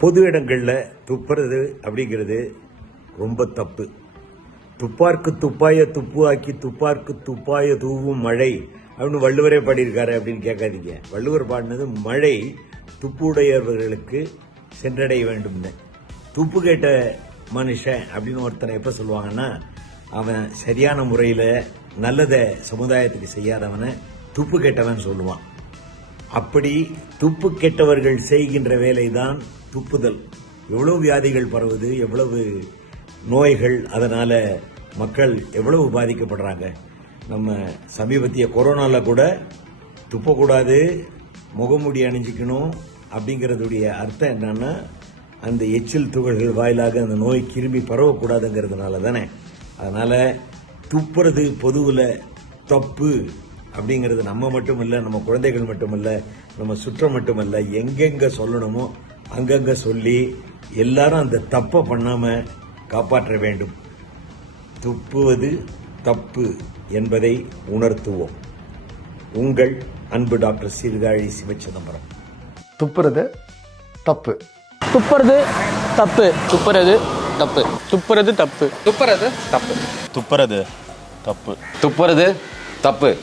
பொது இடங்களில் துப்புறது அப்படிங்கிறது ரொம்ப தப்பு. துப்பார்க்கு துப்பாய துப்புவாக்கி துப்பார்க்கு துப்பாய தூவும் மழை அப்படின்னு வள்ளுவரே பாடியிருக்காரு அப்படின்னு கேட்காதீங்க. வள்ளுவர் பாடினது மழை துப்புடையவர்களுக்கு சென்றடைய வேண்டும்னு. துப்பு கேட்ட மனுஷன் அப்படின்னு ஒருத்தனை எப்போ சொல்லுவாங்கன்னா அவன் சரியான முறையில் நல்லதை சமுதாயத்துக்கு செய்யாதவனை துப்பு கேட்டவன் சொல்லுவான். அப்படி துப்பு கெட்டவர்கள் செய்கின்ற வேலைதான் துப்புதல். எவ்வளவு வியாதிகள் பரவுது எவ்வளவு நோய்கள் அதனால மக்கள் எவ்வளவு பாதிக்கப்படுறாங்க. நம்ம சமீபத்திய கொரோனால கூட துப்பக்கூடாது முகமூடி அணிஞ்சிக்கணும் அப்படிங்கறதுடைய அர்த்தம் என்னன்னா அந்த எச்சில் துகள்கள் வாயிலாக அந்த நோய் கிருமி பரவக்கூடாதுங்கிறதுனால தானே அதனால துப்புறது பொதுவில் தப்பு. அப்படிங்கிறது நம்ம மட்டும் இல்ல நம்ம குழந்தைகள் மட்டும் இல்ல நம்ம சுற்றம் மட்டும் இல்ல எங்கெங்க சொல்லணுமோ அங்கங்க சொல்லி எல்லாரும் அந்த தப்பை பண்ணாம காப்பாற்ற வேண்டும். துப்புவது தப்பு என்பதை உணர்த்துவோம். உங்கள் அன்பு டாக்டர் சீர்காழி சிவச்சிதம்பரம். துப்புறது தப்பு. துப்புறது தப்பு. துப்புறது தப்பு. துப்புறது தப்பு. துப்புறது தப்பு. துப்புறது தப்பு. துப்புறது தப்பு.